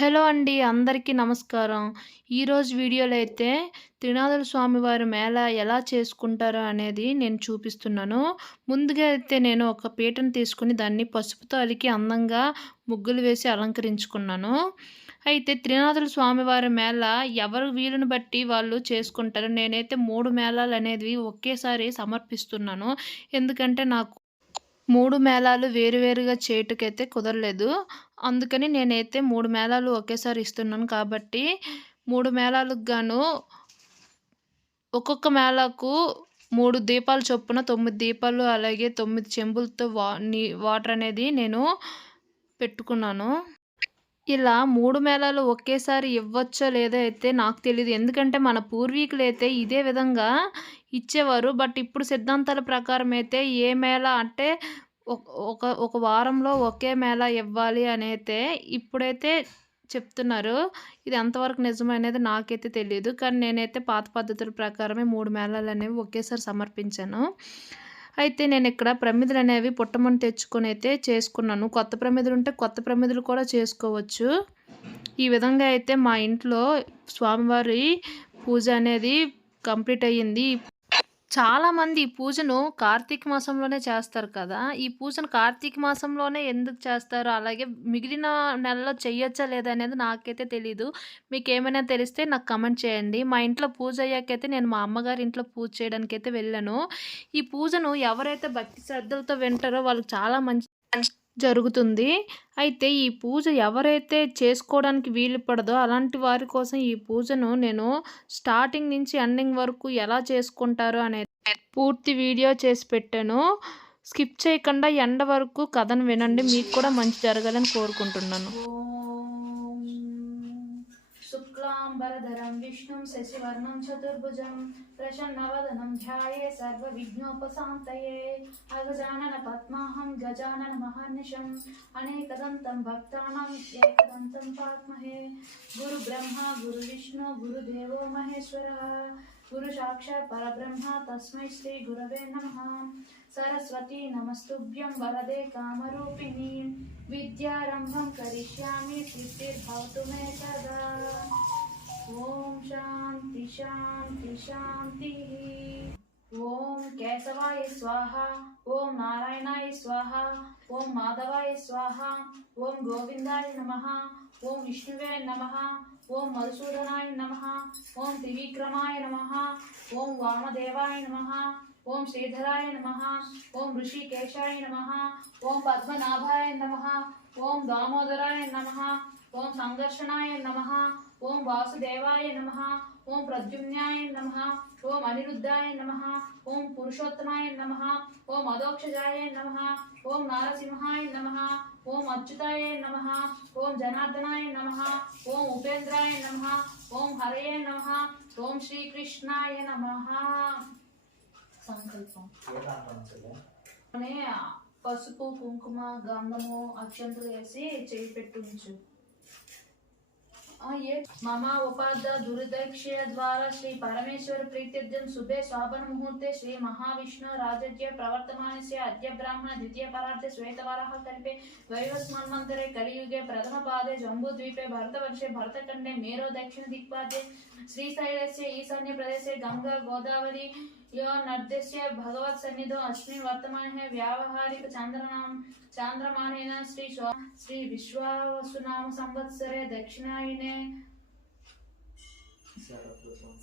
Hello అండి. అందరికీ నమస్కారం. ఈరోజు వీడియోలో అయితే త్రినాథుల స్వామివారి మేళ ఎలా చేసుకుంటారో అనేది నేను చూపిస్తున్నాను. ముందుగా అయితే నేను ఒక పీటను తీసుకొని దాన్ని పసుపుతో అలికి అందంగా ముగ్గులు వేసి అలంకరించుకున్నాను. అయితే త్రినాథుల స్వామివారి మేళ ఎవరు వీలుని బట్టి వాళ్ళు చేసుకుంటారు. నేనైతే 3 మేళాలనేవి ఒకేసారి సమర్పిస్తున్నాను. ఎందుకంటే నాకు 3 మేళాలు వేరువేరుగా చేయుటకైతే కుదరలేదు. అందుకని నేనైతే 3 మేళాలు ఒకేసారి ఇస్తున్నాను కాబట్టి 3 మేళాలకు గాను ఒక్కొక్క మేళాకు 3 దీపాలు చొప్పున 9 దీపాలు అలాగే 9 చెంబులతో వాటర్ అనేది నేను పెట్టుకున్నాను. ఇలా 3 మేళాలు ఒకేసారి ఇవ్వచ్చో లేదో అయితే నాకు తెలీదు. ఎందుకంటే మన పూర్వీకులైతే ఇదే విధంగా ఇచ్చేవారు. బట్ ఇప్పుడు సిద్ధాంతాల ప్రకారం అయితే ఏ మేళ అంటే ఒక ఒక ఒక వారంలో ఒకే మేళ ఇవ్వాలి అనైతే ఇప్పుడైతే చెప్తున్నారు. ఇది ఎంతవరకు నిజమనేది నాకైతే తెలీదు. కానీ నేనైతే పాత పద్ధతుల ప్రకారమే 3 మేళాలనేవి ఒకేసారి సమర్పించాను. అయితే నేనిక్కడ ప్రమిదలనేవి పుట్టమని తెచ్చుకొనైతే చేసుకున్నాను. కొత్త ప్రమిదలుంటే కొత్త ప్రమిదలు కూడా చేసుకోవచ్చు. ఈ విధంగా అయితే మా ఇంట్లో స్వామివారి పూజ అనేది కంప్లీట్ అయ్యింది. చాలామంది ఈ పూజను కార్తీక మాసంలోనే చేస్తారు కదా! ఈ పూజను కార్తీక మాసంలోనే ఎందుకు చేస్తారు? అలాగే మిగిలిన నెలలో చెయ్యొచ్చా లేదా అనేది నాకైతే తెలీదు. మీకేమైనా తెలిస్తే నాకు కామెంట్ చేయండి. మా ఇంట్లో పూజ అయ్యాకైతే నేను మా అమ్మగారి ఇంట్లో పూజ చేయడానికైతే వెళ్ళాను. ఈ పూజను ఎవరైతే భక్తి శ్రద్ధలతో వింటారో వాళ్ళకి చాలా మంచి జరుగుతుంది. అయితే ఈ పూజ ఎవరైతే చేసుకోవడానికి వీలు పడదో అలాంటి వారి కోసం ఈ పూజను నేను స్టార్టింగ్ నుంచి ఎండింగ్ వరకు ఎలా చేసుకుంటారో అనేది పూర్తి వీడియో చేసి పెట్టాను. స్కిప్ చేయకుండా ఎండ్ వరకు కథను వినండి. మీకు కూడా మంచి జరగాలని కోరుకుంటున్నాను. శుక్లాంబరధరం విష్ణుం శశివర్ణం చతుర్భుజం ప్రసన్నవదనం ధ్యాయే సర్వవిఘ్నోపశాంతయే అగజానన పద్మాహం గజానన మహర్నిశం అనేకదంతం భక్తానాం ఏకదంతం పాత్మహే గురు బ్రహ్మ గురు విష్ణు గురుదేవో మహేశ్వరః గురు సాక్షాత్ పరబ్రహ్మ తస్మై శ్రీ గురవే నమః సరస్వతి నమస్తుభ్యం వరదే కామరూపిణి విద్యారంభం కరిష్యామి సిద్ధిర్భవతు మే సదా ఓం శాంతి శాంతి శాంతి ఓం కేశవాయ స్వాహ ఓం నారాయణాయ స్వాహ ఓం మాధవాయ స్వాహ ఓం గోవిందాయ నమః ఓం విష్ణువే నమః ఓం మధుసూదనాయ నమః ఓం త్రివిక్రమాయ నమః ఓం వామదేవాయ నమః ఓం శ్రీధరాయ నమః ఓం ఋషికేశాయ నమః ఓం పద్మనాభాయ నమః ఓం దామోదరాయ నమః ఓం సంఘర్షణాయ నమః ఓం వాసుదేవాయ నమః ఓం ప్రద్యుమ్నాయ నమః ఓం అనిరుద్ధాయ నమః ఓం పురుషోత్తమాయ నమః ఓం అదోక్షజాయ నమః ఓం నారసింహాయ నమః ఓం అచ్యుతాయ నమః ఓం జనార్దనాయ నమః ఓం ఉపేంద్రాయ నమః ఓం హరయే నమః ఓం శ్రీకృష్ణాయ నమః. సంకల్పం పసుపు కుంకుమ గంధము అక్షంతలు వేసి చేయి పెట్టుంచు. मम उपाद दुर्दक्षिण द्वारा श्री परमेश्वर प्रीत्यर्थं शुभे शोभन मुहूर्ते श्री महाविष्णु राजज्ञ प्रवर्तमानस्य अद्य ब्राह्मण द्वितीय परार्धे श्वेतवराह कल्पे वैवस्मन्वन्तरे कलियुगे प्रथम पादे जम्बूद्वीपे भरतवर्षे भरतखण्डे मेरो दक्षिण दिक्पादे श्रीशैलस्य ईशान्य प्रदेशे गंगा गोदावरी यो नर्दस्य भगवत् सन्निधौ अस्मिन् वर्तमाने व्यावहारिक चांद्रमानेन श्री विश्वावसुनाम संवत्सरे दक्षिणायने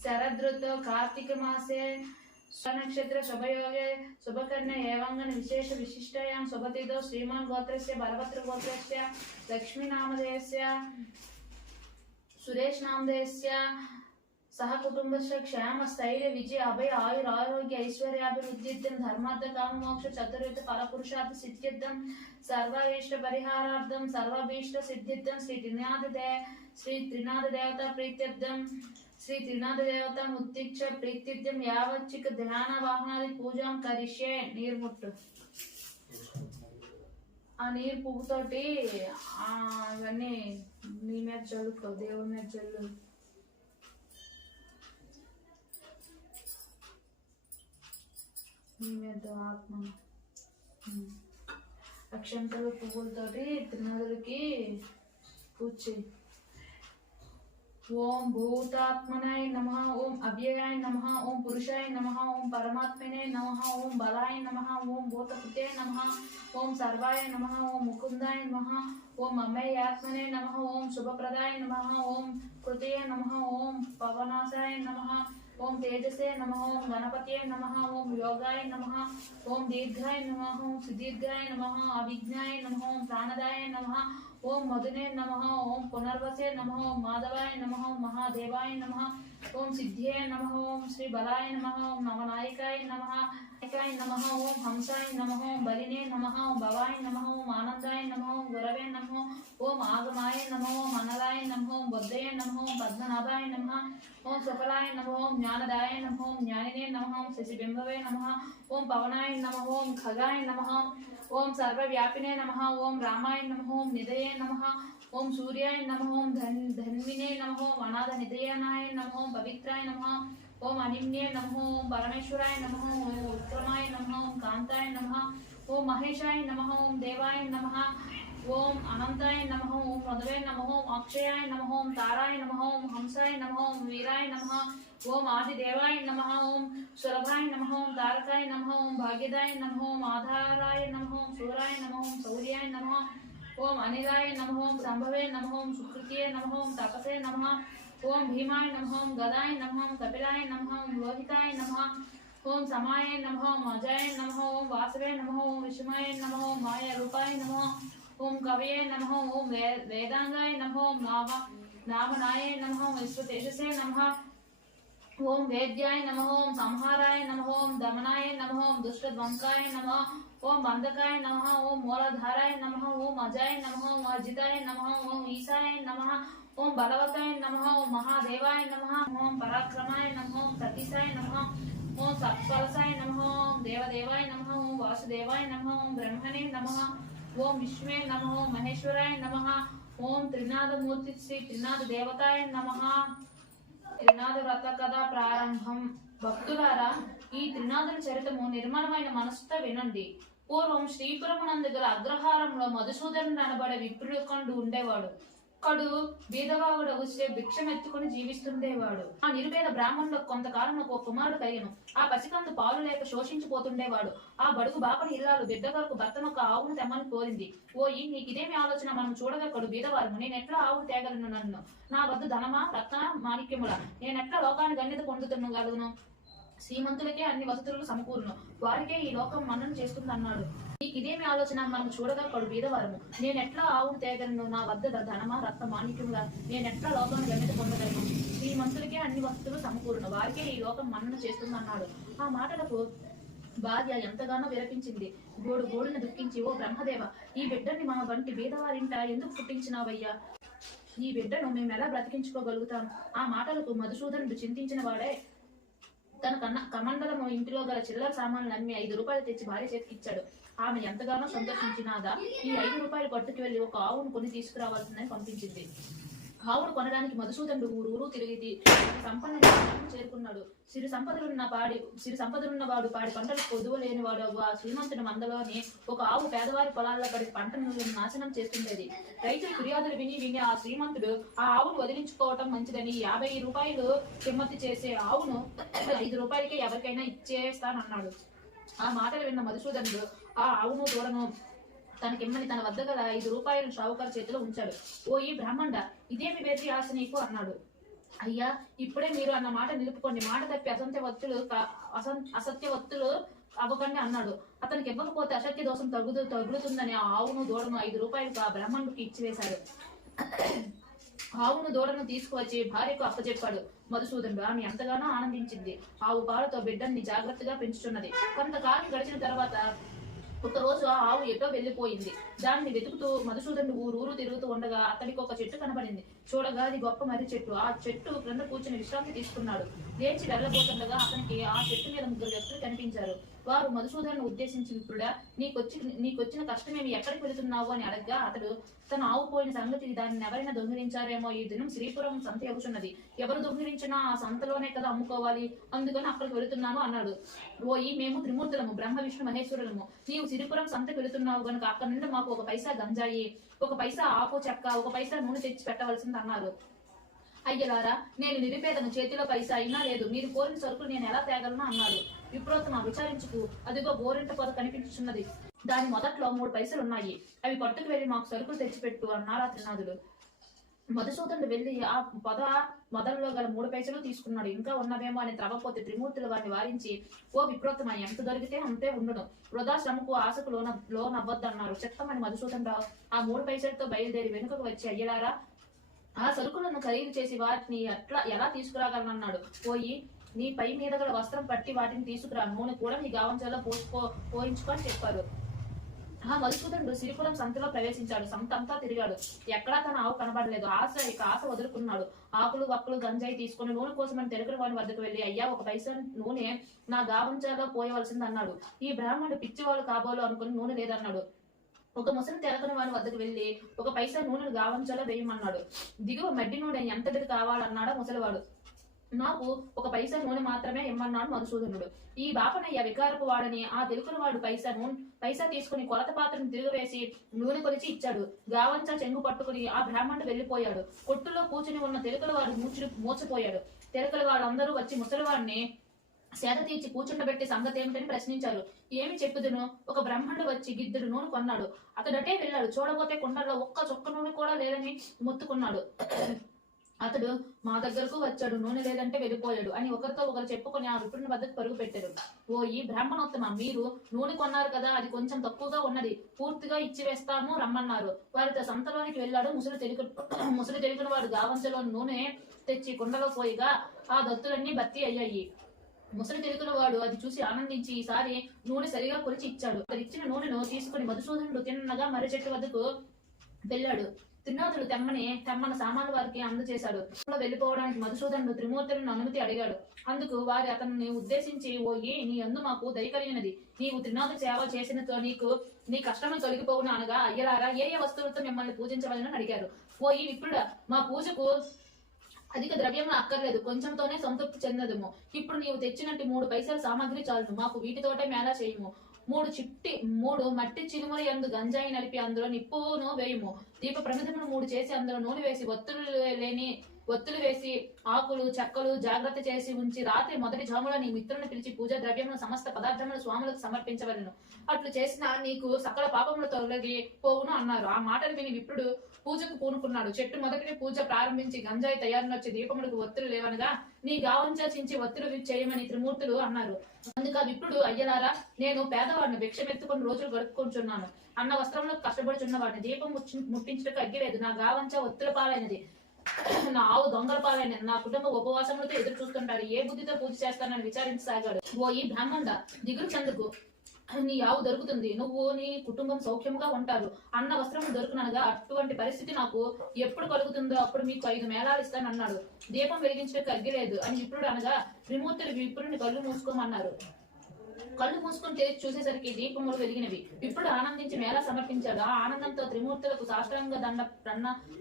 शरदृतौ कार्तिक मासे नक्षत्र शुभयोगे शुभकर्णे एवंगन विशेष विशिष्टायां शुभतिथौ श्रीमान गोत्रस्य बलभद्र गोत्रस्य लक्ष्मी नामधेयस्य सुरेश नामधेयस्य सह कुटुंबस्य क्षेम स्थैर्य विजय अभय आयुर आरोग्य ऐश्वर्याभिवृद्धिर्थं धर्मार्थ काम मोक्ष चतुर्विध फल पुरुषार्थ सिद्ध्यर्थं सर्वाभीष्ट परिहारार्थं सर्वाभीष्ट सिद्ध्यर्थं श्री त्रिनाथ देवता प्रीत्यर्थं श्री त्रिनाथ देवता मुत्तिच्छ प्रीत्यर्थं यावच्चिक ध्यान वाहनादि पूजां करिष्ये. నీరు ముట్టు. ఆ నీరు పువ్వుతోటి అవన్నీ నీ మీద చల్లుకో, దేవుడి మీద చల్లు. ఆత్మ అక్షంతలు పువ్వులతోటి తిరునాదులకి పూజ చేయి. ఓం భూతాత్మనాయ నమః ఓం అవ్యయాయ నమః ఓం పురుషాయ నమః ఓం పరమాత్మనే నమః ఓం బలాయ నమః ఓం భూతకృతే నమః ఓం సర్వాయ నమః ఓం ముకుందాయ నమః ఓం అమేయాత్మనే నమః ఓం శుభప్రదాయ నమః ఓం కృతయ నమః ఓం పవనాశాయ నమః ఓం తేజసే నమః ఓం గణపతయే నమః ఓం యోగాయ నమః ఓం దీర్ఘాయ నమః ఓం సుదీర్ఘాయ నమః అవిజ్ఞాయ నమః ఓం ప్రాణదాయ నమః ఓం మధునే నమః ఓం పునర్వసే నమః ఓం మాధవాయ నమః ఓం మహాదేవాయ నమః ఓం సిద్ధ్యే నమః ఓం శ్రీ బలాయ నమః ఓం నవనాయకాయ నమః నాయకాయ నమః ఓం హంసాయ నమః ఓం బలినే నమః ఓం భవాయ నమః ఓం ఆనందాయ నమః ఓం గురవే నమః ఓం ఆగమాయ నమః ఓం అనలాయ నమః ఓం బుద్ధయే నమః ఓం పద్మనాభాయ నమః ఓం సుఫలాయ నమః ఓం జ్ఞానదాయ నమః ఓం జ్ఞానినే నమః ఓం శశిబింబవే నమః ఓం పవనాయ నమః ఓం ఖగాయ నమః ఓం సర్వవ్యాపినే నమః ఓం రామాయ నమః ఓం నిధయే నమః ఓం సూర్యాయ నమః ఓం ధన్వినే నమః ఓం అనాథ నిధయనాయ నమః ఓం పవిత్రాయ నమః ఓం అనిమ్నే నమః ఓం పరమేశ్వరాయ నమః ఓం ఉత్తమాయ నమః ఓం కాంతాయ నమః ఓం మహేశాయ నమః ఓం దేవాయ నమః ఓం అనంతాయ నమః ఓం మధువే నమః ఓం అక్షయాయ నమః ఓం తారాయ నమః ఓం హంసాయ నమః ఓం వీరాయ నమః ఓం ఆదిదేవాయ నమః ఓం సురభాయ నమః ఓం తారకాయ నమః ఓం భాగ్యదాయ నమః ఓం ఆధారాయ నమః ఓం శూరాయ నమః ఓం శౌర్యాయ నమః ఓం అనిలాయ నమః ఓం సంభవే నమః ఓం సుకృత్యే నమః ఓం తపసే నమః ఓం భీమాయ నమః ఓం గదాయ నమః ఓం కపిలాయ నమః ఓం లోహితాయ నమః ఓం సమాయ నమః ఓం అజాయ నమః ఓం వాసవే నమః ఓం విషమాయ నమః ఓం మాయ రూపాయ నమః ఓం కవయే నమః ఓం వేదాంగాయ నమః ఓం నామనాయ నమః ఓం విశ్వతేజసే నమః ఓం వేద్యాయ నమః ఓం సంహారాయ నమః ఓం దమనాయ నమః ఓం దుష్టధ్వంసాయ నమః ఓం బంధకాయ నమః ఓం మూలధారాయ నమః ఓం అజాయ నమః ఓం అజితాయ నమః ఓం ఈశాయ నమః ఓం బలవతాయ నమః ఓం మహాదేవాయ నమః ఓం పరాక్రమాయ నమః ఓం సతీశాయ నమః ఓం సత్వరసాయ నమః ఓం దేవదేవాయ నమః ఓం వాసుదేవాయ నమః ఓం బ్రహ్మణే నమః ఓం విష్ణువే నమః ఓం మహేశ్వరాయ నమః ఓం త్రినాథమూర్తి శ్రీ త్రినాథ దేవతాయ నమః. త్రినాథ వ్రత కథ ప్రారంభం. భక్తులారా, ఈ త్రినాథుల చరితము నిర్మలమైన మనసుతో వినండి. పూర్వం శ్రీపురమునందు గల అగ్రహారంలో మధుసూదనుడు అనబడే విప్రుకండు ఉండేవాడు. కడు బీదవాగుడు వచ్చే భిక్షమెత్తుకుని జీవిస్తుండేవాడు. ఆ నిరుపేద బ్రాహ్మణులకు కొంతకాలం ఒక కుమారుడు కలిగను. ఆ పసికందు పాలు లేక శోషించిపోతుండేవాడు. ఆ బడుగు బాపని ఇల్లాలు బిడ్డ కొరకు భర్తనొక్క ఆవును తెమ్మని కోరింది. ఓయి, నీకిదేమి ఆలోచన? మనం చూడగలడు బీదవారము. నేనెట్లా ఆవును తేగలను? నన్ను నా వద్ద ధనమా రత్న మాణిక్యముల నేనెట్లా లోకాన్ని గన్యత పొందుతున్నగలను? శ్రీమంతులకే అన్ని వసతులు సమకూరును, వారికే ఈ లోకం మన్నను చేస్తుంది అన్నాడు. నీకిదేమి ఆలోచన? మనం చూడగలడు బీదవారము. నేనెట్లా ఆవును తేగలను? నా వద్ద ధనమా రత్న మాణిక్యముల నేనెట్లా లోకాన్ని గన్యత పొందగలను? శ్రీమంతులకే అన్ని వసతులు సమకూరును, వారికే ఈ లోకం మన్నను చేస్తుంది అన్నాడు. ఆ మాటలకు భార్య ఎంతగానో విరపించింది. గోడుని దుఃఖించి, ఓ బ్రహ్మదేవ, ఈ బిడ్డని మా వంటి బీదవారింట ఎందుకు పుట్టించినావయ్యా? ఈ బిడ్డను మేము ఎలా బ్రతికించుకోగలుగుతాము? ఆ మాటలకు మధుసూదనుడు చింతించిన వాడే తన కమండలము ఇంటిలో గల చిల్లర సామాన్లు అమ్మి 5 రూపాయలు తెచ్చి భార్య చేతికి ఇచ్చాడు. ఆమె ఎంతగానో సంతోషించినాదా ఈ 5 రూపాయలు పట్టుకు వెళ్లి ఒక ఆవును కొని తీసుకురావాల్సిందని పంపించింది. ఆవును కొనడానికి మధుసూదనుడు ఊరు తిరిగి సంపన్నుడు చేరుకున్నాడు. సిరి సంపదలున్న వాడు పాడి పంటలు పొదువలేనివాడు ఆ శ్రీమంతుని మందలోని ఒక ఆవు పేదవారి పొలాల్లో పడి పంటను నాశనం చేస్తుండేది. రైతులు ఫిర్యాదులు విని ఆ శ్రీమంతుడు ఆ ఆవును వదిలించుకోవటం మంచిదని 50 రూపాయలు కిమ్మతి చేసే ఆవును 5 రూపాయలకే ఎవరికైనా ఇచ్చేస్తానన్నాడు. ఆ మాటలు విన్న మధుసూదనుడు ఆ ఆవును దూడను తనకిమ్మని తన వద్ద గల 5 రూపాయలు షావుకారు చేతిలో ఉంచాడు. ఓ ఈ బ్రాహ్మణ, ఇదేమి వేసి ఆశ నీకు అన్నాడు. అయ్యా, ఇప్పుడే మీరు అన్న మాట నిలుపుకోండి. మాట తప్పి అసత్యవత్తులు అవ్వకండి అన్నాడు. అతనికి ఇవ్వకపోతే అసత్య దోషం తగులుతుందని ఆ ఆవును దూడను 5 రూపాయలకు ఆ బ్రాహ్మణుడికి ఇచ్చివేశాడు. ఆవును దూడను తీసుకువచ్చి భార్యకు అప్పచెప్పాడు మధుసూదనుడు. ఆమె ఎంతగానో ఆనందించింది. ఆవు పాలతో బిడ్డల్ని జాగ్రత్తగా పెంచుతున్నది. కొంతకాలం గడిచిన తర్వాత ఒకరోజు ఆ ఆవు ఎటో వెళ్లిపోయింది. దాన్ని వెతుకుతూ మధుసూదనుడు ఊరు తిరుగుతూ ఉండగా అతడికి ఒక చెట్టు కనబడింది. చూడగా అది గొప్ప మర్రి చెట్టు. ఆ చెట్టు క్రింద కూర్చుని విశ్రాంతి తీసుకున్నాడు. లేచి వెళ్ళబోతుండగా అతనికి ఆ చెట్టు మీద 3 వ్యక్తులు కనిపించారు. వారు మధుసూదనుని ఉద్దేశించి, విప్రుడా, నీకొచ్చిన కష్టమేమి, ఎక్కడికి వెళుతున్నావు అని అడగ్గా అతడు తన ఆవు పోయిన సంగతి, దానిని ఎవరైనా దొంగిలించారేమో, ఈ దినం శ్రీపురం సంత ఎగుచున్నది, ఎవరు దొంగిలించినా ఆ సంతలోనే కదా అమ్ముకోవాలి, అందుకని అక్కడికి వెళుతున్నాను అన్నాడు. ఓయి, మేము త్రిమూర్తులము, బ్రహ్మ విష్ణు మహేశ్వరులము. నీవు శ్రీపురం సంతకు వెళుతున్నావు గనుక అక్కడ నుండి మాకు 1 పైసా గంజాయి, 1 పైసా ఆకు చెక్క, 1 పైసా నూనె తెచ్చి పెట్టవలసింది అన్నారు. అయ్యలారా, నేను నిరుపేదను, చేతిలో పైసా అయినా లేదు, మీరు కోరిన సరుకులు నేను ఎలా తేగలను అన్నాడు. విప్రోత్తమ, విచారించుకు, అదిగో గోరింట పొద కనిపించున్నది, దాని మొదట్లో 3 పైసలున్నాయి, అవి పట్టుకు వెళ్లి మాకు సరుకులు తెచ్చిపెట్టు అన్నారు ఆ త్రినాథుడు. మధుసూదనుడు వెళ్లి ఆ పొద మొదల్లో గల 3 పైసలు తీసుకున్నాడు. ఇంకా ఉన్నవేమో అని త్రవ్వపోతే త్రిమూర్తులు వారిని వారించి, ఓ విప్రోత్తమ, ఎంత దొరికితే అంతే ఉండును, వృధా శ్రమకు ఆశకు లోనవ్వద్దన్నారు. చెత్తమని మధుసూదనరావు ఆ 3 పైసలతో బయలుదేరి వెనుకకు వచ్చి, అయ్యలారా, ఆ సరుకులను ఖరీదు చేసి వాటిని ఎలా తీసుకురాగలనన్నాడు. పోయి నీ పై మీద గల వస్త్రం పట్టి వాటిని తీసుకురా, నూనె కూడా నీ గావంచలో పోయించుకో అని చెప్పారు. ఆ మధుసూదనుడు సిరిపురం సంతలో ప్రవేశించాడు. సంత అంతా తిరిగాడు, ఎక్కడా తన ఆవు కనబడలేదు. ఆశ వదులుకున్నాడు. ఆకులు వక్కులు గంజాయి తీసుకుని నూనె కోసమని తెలుగుని వాడి వద్దకు వెళ్లి, అయ్యా, 1 పైసా నూనె నా గావంచలో పోయవలసింది అన్నాడు. ఈ బ్రాహ్మణుడు పిచ్చివాళ్ళు కాబోలు అనుకుని నూనె లేదన్నాడు. ఒక ముసలి తెరకని వాడి వద్దకు వెళ్లి 1 పైసా నూనెను గావంచలో వేయమన్నాడు. దిగువ మడ్డి నూనె ఎంతటిది కావాలన్నాడా ముసలివాడు. నాకు 1 పైసా నూనె మాత్రమే ఇమ్మన్నాడు మధుసూదనుడు. ఈ బాపనయ్య వికారపు వాడని ఆ తెలుకుని వాడు పైసా తీసుకుని కొలత పాత్రను తిరగవేసి నూనె కొలిచి ఇచ్చాడు. గావంచ చెంగు పట్టుకుని ఆ బ్రాహ్మణుడు వెళ్లిపోయాడు. కొట్టులో కూర్చుని ఉన్న తెలుకల వాడు మూర్చిపోయాడు. తెలుకల వాళ్ళందరూ వచ్చి ముసలివాడిని సేద తీర్చి కూర్చుండబెట్టి సంగతి ఏమిటని ప్రశ్నించారు. ఏమి చెప్పుదును, ఒక బ్రాహ్మణుడు వచ్చి గిద్దెడు నూనె కొన్నాడు. అతడటే వెళ్ళాడు. చూడబోతే కుండల్లో 1 చుక్క నూనె కూడా లేదని మొత్తుకున్నాడు. అతడు మా దగ్గరకు వచ్చాడు, నూనె లేదంటే వెళ్ళిపోయాడు అని ఒకరితో ఒకరు చెప్పుకుని ఆ విప్రుని వద్దకు పరుగు పెట్టారు. ఓ ఈ బ్రాహ్మణోత్తమ, మీరు నూనె కొన్నారు కదా, అది కొంచెం తక్కువగా ఉన్నది, పూర్తిగా ఇచ్చివేస్తాము రమ్మన్నారు. వారితో సంతలోనికి వెళ్ళాడు. ముసలి తెలుగుని వాడు గావంచలో నూనె తెచ్చి కుండలో పోయిగా ఆ దత్తులన్నీ భర్తీ అయ్యాయి. ముసలి తెలుగుల వాడు అది చూసి ఆనందించి ఈసారి నూనె సరిగా కొలిచి ఇచ్చాడు. అతను ఇచ్చిన నూనెను తీసుకుని మధుసూదనుడు తిన్నగా మర్రి చెట్టు వద్దకు వెళ్ళాడు. త్రినాథుడు తెమ్మన సామాన్లు వారికి అందజేశాడు. వెళ్లిపోవడానికి మధుసూదనుడు త్రిమూర్తులను అనుమతి అడిగాడు. అందుకు వారి అతన్ని ఉద్దేశించి, ఓయి, నీ యందు మాకు దయ కలిగినది, నీవు త్రినాథు సేవ చేసినతో నీ కష్టము తొలగిపోవును అనగా, అయ్యలారా, ఏ వస్తువులతో మిమ్మల్ని పూజించవలని అడిగారు. ఓయి విప్రుడా, మా పూజకు అధిక ద్రవ్యం అక్కర్లేదు, కొంచెంతోనే సంతృప్తి చెందదుము. ఇప్పుడు నీవు తెచ్చినట్టు 3 పైసల సామాగ్రి చాలును, మాకు వీటితోటే మేళా చేయుము. 3 మట్టి చిలుముల యందు గంజాయి నలిపి అందులో నిప్పును వేయుము. దీప ప్రమిదమును 3 చేసి అందులో నూనె వేసి ఒత్తులు వేసి ఆకులు చెక్కలు జాగ్రత్త చేసి ఉంచి రాత్రి మొదటి జాముల నీ మిత్రులను పిలిచి పూజా ద్రవ్యమును సమస్త పదార్థములు స్వాములకు సమర్పించవలను. అట్లు చేసిన నీకు సకల పాపములు తొలగి పోవును అన్నారు. ఆ మాటలు విని విప్రుడు పూజకు పూనుకున్నాడు. చెట్టు మొదటిని పూజ ప్రారంభించి గంజాయి తయారునొచ్చి దీపములకు ఒత్తులు లేవనగా, నీ గావంచించి ఒత్తులు చేయమని త్రిమూర్తులు అన్నారు. అందుక విప్రుడు, అయ్యలారా, నేను పేదవాడిని, భిక్షమెత్తుకుని రోజులు గడుపుకుంటున్నాను, అన్న వస్త్రంలో కష్టపడుచున్నవాడిని, దీపం ముట్టించుటకు అగ్గిలేదు, నా గావంచ ఒత్తుల పాలైనది, నా ఆవు దొంగల పాలైనది, నా కుటుంబ ఉపవాసములతో ఎదురు చూస్తుంటాడు, ఏ బుద్ధితో పూజ చేస్తానని విచారించసాగాడు. ఓ ఈ బ్రాహ్మణ, దిగులు చెందుకు, నీ ఆవు దొరుకుతుంది, నువ్వు నీ కుటుంబం సౌఖ్యంగా ఉంటారు, అన్న వస్త్రము దొరుకునగా అటువంటి పరిస్థితి నాకు ఎప్పుడు కలుగుతుందో అప్పుడు మీకు 5 మేళాలు ఇస్తానన్నాడు. దీపం వెలిగించడానికి అగ్గిలేదు అని విప్రుడు అనగా త్రిమూర్తులు విప్రుడిని కళ్ళు మూసుకోమన్నారు. కళ్ళు మూసుకుని తెరిచి చూసేసరికి దీపములు వెలిగినవి. విప్రుడు ఆనందించి మేళా సమర్పించాడు. ఆ ఆనందంతో త్రిమూర్తులకు సాష్టాంగ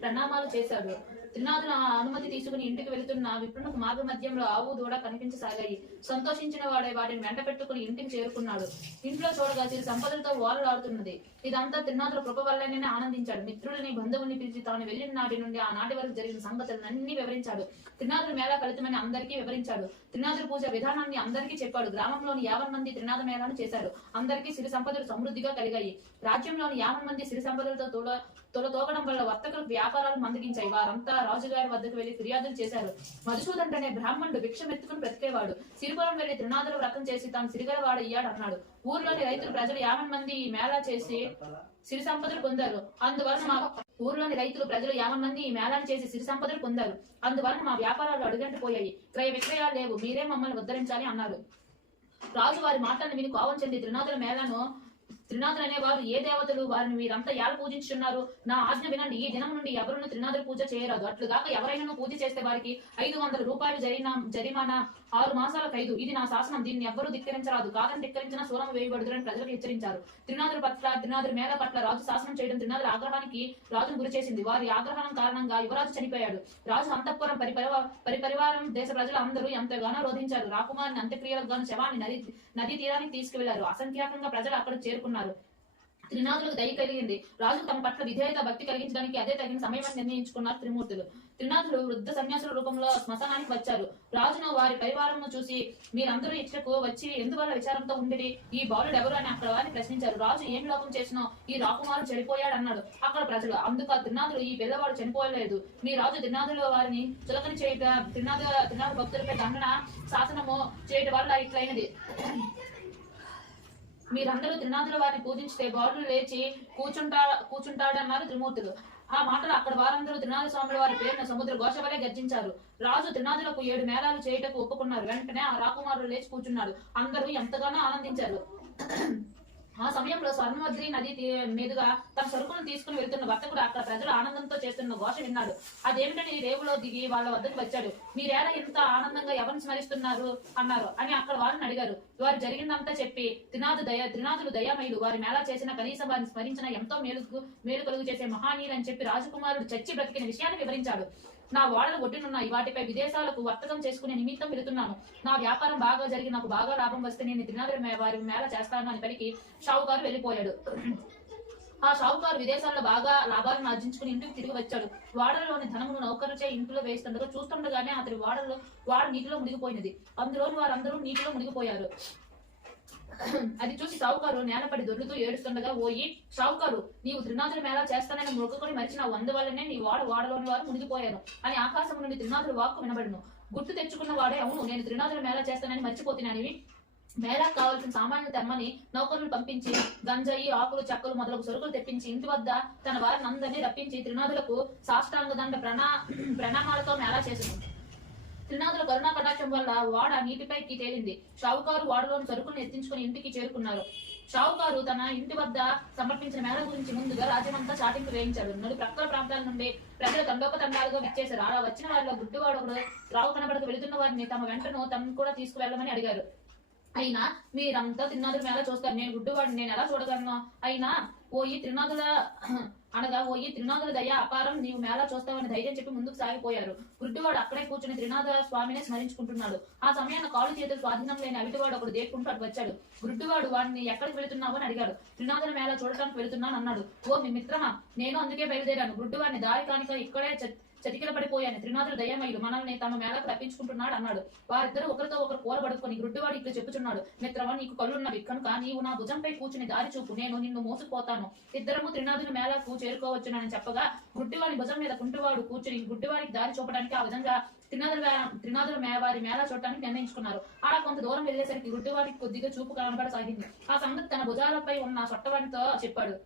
ప్రణామాలు చేశాడు. త్రినాథుల అనుమతి తీసుకుని ఇంటికి వెళుతున్న విప్రునికి మార్గ మధ్యంలో ఆవు దూడ కనిపించసాగాయి. సంతోషించిన వాడే వాటిని వెంట పెట్టుకుని ఇంటికి చేరుకున్నాడు. ఇంట్లో చూడగా సిరి సంపదలతో ఓలలాడుతున్నది. ఇదంతా త్రినాథుల కృప వల్లనే ఆనందించాడు. మిత్రులని బంధువుల్ని పిలిచి తాను వెళ్లిన నాటి నుండి ఆ నాటి వరకు జరిగిన సంగతులన్నీ వివరించాడు. త్రినాథుల మేళా ఫలితమని అందరికీ వివరించాడు. త్రినాథుల పూజ విధానాన్ని అందరికీ చెప్పాడు. గ్రామంలోని 50 మంది త్రినాథ మేళాను చేశారు. అందరికీ సిరి సంపదలు సమృద్ధిగా కలిగాయి. రాజ్యంలోని 50 మంది సిరి సంపదలతో తోగడం వల్ల వర్తకులకు వ్యాపారాలు మందగించాయి. వారంతా రాజుగారి వద్దకు వెళ్లి ఫిర్యాదులు చేశారు. మధుసూదనుడు అనే బ్రాహ్మణుడు భిక్షమెత్తుకుని బ్రతికేవాడు. సిరిపురం వెళ్లి త్రినాథుల వ్రతం చేసి తాను సిరిగలవాడు అయ్యాడు అన్నాడు. ఊర్లోని రైతులు ప్రజలు 50 మంది ఈ మేళా చేసి సిరి సంపదలు పొందారు. అందువలన మా వ్యాపారాలు అడుగంటిపోయాయి. క్రయ విక్రయాలు లేవు. మీరే మమ్మల్ని ఉద్ధరించాలి అన్నారు. రాజు వారి మాటలను విని కోపం చెంది త్రినాథులు అనేవారు ఏ దేవతలు, వారిని మీరంతా ఎలా పూజించున్నారు? నా ఆజ్ఞ వినండి. ఈ దినం నుండి ఎవరును త్రినాథుల పూజ చేయరాదు. అట్లుగాక ఎవరైనా పూజ చేస్తే వారికి 500 రూపాయలు జరిమానా, 6 మాసాల ఖైదు. ఇది నా శాసనం. దీన్ని ఎవ్వరూ ధిక్కరించరాదు. కాదని ధిక్కరించిన శూలం వేయబడుదని ప్రజలకు హెచ్చరించారు. త్రినాథుల మేళ పట్ల రాజు శాసనం చేయడం త్రినాథుల ఆగ్రహానికి రాజును గురి చేసింది. వారి ఆగ్రహం కారణంగా యువరాజు చనిపోయాడు. రాజు అంతఃపురం పరివారం దేశ ప్రజలు అందరూ ఎంతగానో రోధించారు. రాకుమారిని అంత్యక్రియలకు గాను శవాన్ని నదీ తీరానికి తీసుకువెళ్లారు. అసంఖ్యాకంగా ప్రజలు అక్కడ చేరుకున్నారు. త్రినాథులకు దయ కలిగింది. రాజు తమ పట్ల విధేయత భక్తి కలిగించడానికి అదే తగిన సమయమని నిర్ణయించుకున్నారు త్రిమూర్తులు. త్రినాథులు వృద్ధ సన్యాసుల రూపంలో శ్మశానానికి వచ్చారు. రాజును వారి పరివారంను చూసి, మీరందరూ ఇచ్చకు వచ్చి ఎందువల్ల విచారంతో ఉండిరి? ఈ బాలుడు ఎవరు అని అక్కడ వారిని ప్రశ్నించారు. రాజు ఏం లోపం చేసినో ఈ రాకుమారుడు చెడిపోయాడు అన్నాడు అక్కడ ప్రజలు. అందుకు త్రినాథులు, ఈ పిల్లవాడు చనిపోలేదు, మీ రాజు త్రినాథుల వారిని చులకని చేయట, త్రినాథ భక్తులపై దండన శాసనము చేయటం వల్ల ఇట్లయినది. మీరందరూ త్రినాథుల వారిని పూజించితే బాలుడు లేచి కూర్చుంటాడన్నారు త్రిమూర్తులు. ఆ మాటలు అక్కడ వారందరూ త్రినాథ స్వాముల వారి పేరున సముద్ర ఘోష వలె గర్జించారు. రాజు త్రినాథులకు 7 మేళాలు చేయుటకు ఒప్పుకున్నారు. వెంటనే ఆ రాకుమారుడు లేచి కూర్చున్నాడు. అందరూ ఎంతగానో ఆనందించారు. ఆ సమయంలో స్వర్ణవద్రి నది మీదుగా తన సరుకులను తీసుకుని వెళ్తున్న వర్తకుడు అక్కడ ప్రజలు ఆనందంతో చేస్తున్న ఘోష విన్నాడు. అదేమిటని రేవులో దిగి వాళ్ళ వద్దకు వచ్చాడు. మీరేలా ఇంత ఆనందంగా ఎవరిని స్మరిస్తున్నారు అన్నారు అని అక్కడ వారిని అడిగారు. వారు జరిగిందంతా చెప్పి, త్రినాథులు దయామయులు, వారి మేళా చేసిన కనీసం వారిని స్మరించిన ఎంతో మేలు కలుగు చేసే మహానీయులు అని చెప్పి రాజకుమారుడు చచ్చి బ్రతికిన విషయాన్ని వివరించాడు. నా ఓడలు ఒడ్డునున్నాయి, వాటిపై విదేశాలకు వర్తకం చేసుకునే నిమిత్తం వెళుతున్నాను. నా వ్యాపారం బాగా జరిగి నాకు బాగా లాభం వస్తే నేను త్రినాథుల వారి మేళ చేస్తాను అని పలికి షావుకారు వెళ్ళిపోయాడు. ఆ షావుకారు విదేశాల్లో బాగా లాభాలను ఆర్జించుకుని ఇంటికి తిరిగి వచ్చాడు. వాడలలోని ధనమును నౌకరుచే ఇంట్లో వేస్తుండగా చూస్తుండగానే అతని వాడ నీటిలో మునిగిపోయినది. అందులోని వారందరూ నీటిలో మునిగిపోయారు. అది చూసి షావుకారు నేలపడి దొర్లుతూ ఏడుస్తుండగా, ఓయి షావుకారు, నీవు త్రినాథుల మేళా చేస్తానని మొక్కుకొని మరిచిన అందువల్లనే నీ వాడలోని వారు మునిగిపోయారు అని ఆకాశం నుండి త్రినాథుల వాక్కు వినబడును. గుర్తు తెచ్చుకున్న వాడే, అవును నేను త్రినాథుల మేళా చేస్తానని మర్చిపోతున్నానివి. మేళాకు కావాల్సిన సామాన్లు తెమ్మని నౌకరులు పంపించి గంజాయి, ఆకులు, చెక్కలు మొదలగు సరుకులు తెప్పించి ఇంటి వద్ద తన వారిని అందరినీ రప్పించి త్రినాథులకు సాష్టాంగ దండ ప్రణామాలతో మేళా చేసింది. త్రినాథుల కరుణా కటాక్షం వల్ల వాడ నీటిపైకి తేలింది. షావుకారు వాడలోని సరుకులను ఎత్తించుకుని ఇంటికి చేరుకున్నారు. షావుకారు తన ఇంటి వద్ద సమర్పించిన మేళ గురించి ముందుగా రాజ్యమంతా చాటింపు వేయించాడు. నలు ప్రక్కల ప్రాంతాల నుండి ప్రజలు తండోపతండాలుగా విచ్చేశారు. అలా వచ్చిన వారిలో గుడ్డివాడు ఒకడు రావు కనబడక వెళుతున్న వారిని తమ వెంటను తమను కూడా తీసుకువెళ్ళమని అడిగారు. అయినా మీరంతా త్రినాథుల మేళ చూస్తారు, నేను గుడ్డివాడిని, నేను ఎలా చూడగలను? అయినా ఓయి త్రినాథుల దయ అపారం, నీవు మేళా చూస్తావని ధైర్యం చెప్పి ముందుకు సాగిపోయారు. గుడ్డివాడు అక్కడే కూర్చుని త్రినాథ స్వామిని స్మరించుకుంటున్నాడు. ఆ సమయాన్ని కాళ్ళు చేతులు స్వాధీనం లేని అవిటివాడు ఒకడు దేక్కుంటూ అటు వచ్చాడు. గుడ్డివాడు వాడిని ఎక్కడికి వెళుతున్నావు అని అడిగాడు. త్రినాథుల మేళా చూడటానికి వెళుతున్నాను అన్నాడు. ఓ మీ మిత్రమా, నేను అందుకే బయలుదేరాను. గుడ్డివాడిని దారి కానిక ఇక్కడే చతికిల పడిపోయాను. త్రినాథుల దయమయుడు మనల్ని తమ మేళకు రప్పించుకుంటున్నాడు అన్నాడు. వారిద్దరు ఒకరితో ఒకరు కూరబడుకొని గుడ్డివాడు ఇట్లా చెప్పుచున్నాడు, మిత్రమా, నీకు కళ్ళున్నవి కనుక నీవు నా భుజంపై కూర్చుని దారి చూపు, నేను నిన్ను మోసుకుపోతాను. ఇద్దరము త్రినాథుల మేళకు చేరుకోవచ్చునని చెప్పగా గుడ్డివాడి భుజం మీద కుంటివాడు కూర్చుని గుడ్డివాడికి దారి చూపడానికి ఆ విధంగా త్రినాథుల వారి మేళా చూడటానికి నిర్ణయించుకున్నారు. అలా కొంత దూరం వెళ్లేసరికి గుడ్డివాడికి కొద్దిగా చూపు కనబడసాగింది. ఆ సంగతి తన భుజాలపై ఉన్న సొట్టవాడితో చెప్పాడు.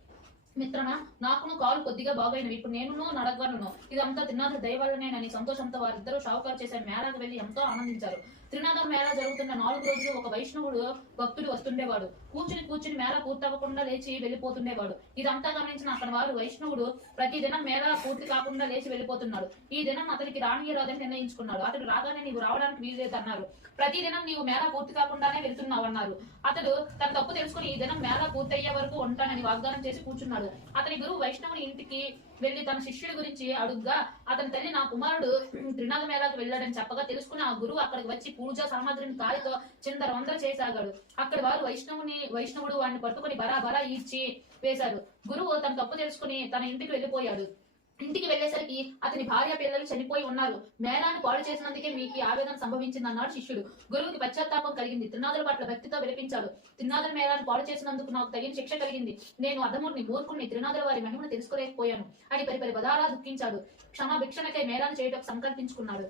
మిత్రమా, నాకును కాలు కొద్దిగా బాగైనవి, ఇప్పుడు నేను నడగలను. ఇదంతా త్రినాథుల దయ వల్లనేనని సంతోషంతో వారిద్దరూ షావుకారు చేసే మేళాకు వెళ్లి ఎంతో ఆనందించారు. త్రినాథుల మేళా జరుగుతున్న 4 రోజులు ఒక వైష్ణవుడు భక్తుడు వస్తుండేవాడు. కూర్చుని మేళా పూర్తవ్వకుండా లేచి వెళ్లిపోతుండేవాడు. ఇదంతా గమనించిన అతని వారు వైష్ణవుడు ప్రతి దినం మేళా పూర్తి కాకుండా లేచి వెళ్లిపోతున్నాడు. ఈ దినం అతనికి రానియరాదని నిర్ణయించుకున్నాడు. అతడు రాగానే నీవు రావడానికి వీల్లేదన్నారు. ప్రతి దినం నీవు మేళా పూర్తి కాకుండానే వెళ్తున్నావు అన్నారు. అతడు తన తప్పు తెలుసుకుని ఈ దినం మేళా పూర్తయ్యే వరకు ఉంటానని వాగ్దానం చేసి కూర్చున్నాడు. అతని గురువు వైష్ణవుని ఇంటికి వెళ్లి తన శిష్యుడి గురించి అడుగ్గా అతని తల్లి నా కుమారుడు త్రినాథ మేళాకు వెళ్ళాడని చెప్పగా తెలుసుకుని ఆ గురువు అక్కడికి వచ్చి పూజా సామాగ్రిని కాలితో చిందరవందర చేసాగాడు. అక్కడ వారు వైష్ణవుడు వాడిని పట్టుకుని బరా ఈడ్చి వేశారు. గురువు తన తప్పు తెలుసుకుని తన ఇంటికి వెళ్ళిపోయాడు. ఇంటికి వెళ్లేసరికి అతని భార్య పిల్లలు చనిపోయి ఉన్నారు. మేళాన్ని పాడు చేసినందుకే మీకు ఆవేదన సంభవించింది అన్నాడు శిష్యుడు. గురువుకి పశ్చాత్తాపం కలిగింది. త్రినాథుల పట్ల భక్తితో విలపించాడు. త్రినాథుల మేళాన్ని పాడు చేసినందుకు నాకు తగిన శిక్ష కలిగింది. నేను అధముడిని, మూర్ఖుణ్ణి, త్రినాథుల వారి మహిమను తెలుసుకోలేకపోయాను అని పరిపరి పదాలా దుఃఖించాడు. క్షమాభిక్షణకై మేళాన్ని చేయటకు సంకల్పించుకున్నాడు.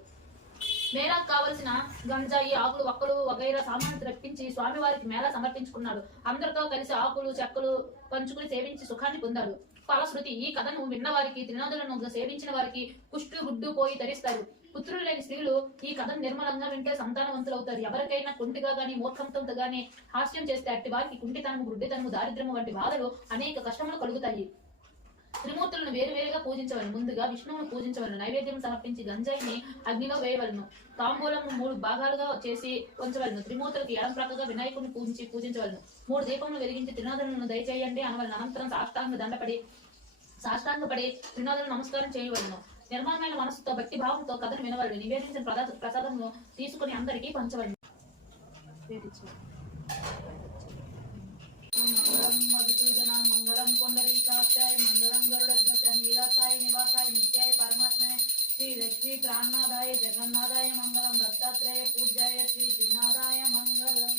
మేళాకు కావలసిన గంజాయి, ఆకులు, వక్కలు వగైరా సామాన్లు రప్పించి స్వామివారికి మేళా సమర్పించుకున్నాడు. అందరితో కలిసి ఆకులు, చెక్కలు పంచుకుని సేవించి సుఖాన్ని పొందాడు. ఫలశ్రుతి, ఈ కథను విన్న వారికి, త్రినాథులను సేవించిన వారికి కుష్టు గుడ్డు పోయి తరిస్తారు. పుత్రులు లేని స్త్రీలు ఈ కథను నిర్మలంగా వింటే సంతానవంతులవుతారు. ఎవరికైనా కుంటిగా గాని మూర్ఖంతో గాని హాస్యం చేస్తే అట్టి వారికి కుంటితనము, గుడ్డితనము, దారిద్ర్యము వంటి బాధలు అనేక కష్టములు కలుగుతాయి. త్రిమూర్తులను వేరువేరుగా పూజించవలను. ముందుగా విష్ణువును పూజించవలను. నైవేద్యం సమర్పించి గంజాయిని అగ్నిలో వేయవలను. తాంబూలం 3 భాగాలుగా చేసి ఉంచవలను. త్రిమూర్తులకు ఎడం ప్రక్కగా వినాయకుడిని పూజించవలను. 3 దీపములు వెలిగించి త్రినాథులను దయచేయండి అనవలను. అనంతరం సాష్టాంగపడి త్రినాథులను నమస్కారం చేయవలను. నిర్మలమైన మనస్సుతో భక్తి భావంతో కథను వినవలను. నివేదించిన ప్రసాదమును తీసుకుని అందరికీ పంచవలను. మంగళం మధుసూదన మంగళం పుండరీకాక్షాయ మంగళం గరుడధ్వజ నీలాసాయ నివాసాయ నిత్యాయ పరమాత్మనే శ్రీ లక్ష్మీ ప్రాణనాథాయ జగన్నాథాయ మంగళం దత్తాత్రేయ పూజ్యాయ శ్రీ శ్రీనాథాయ మంగళం.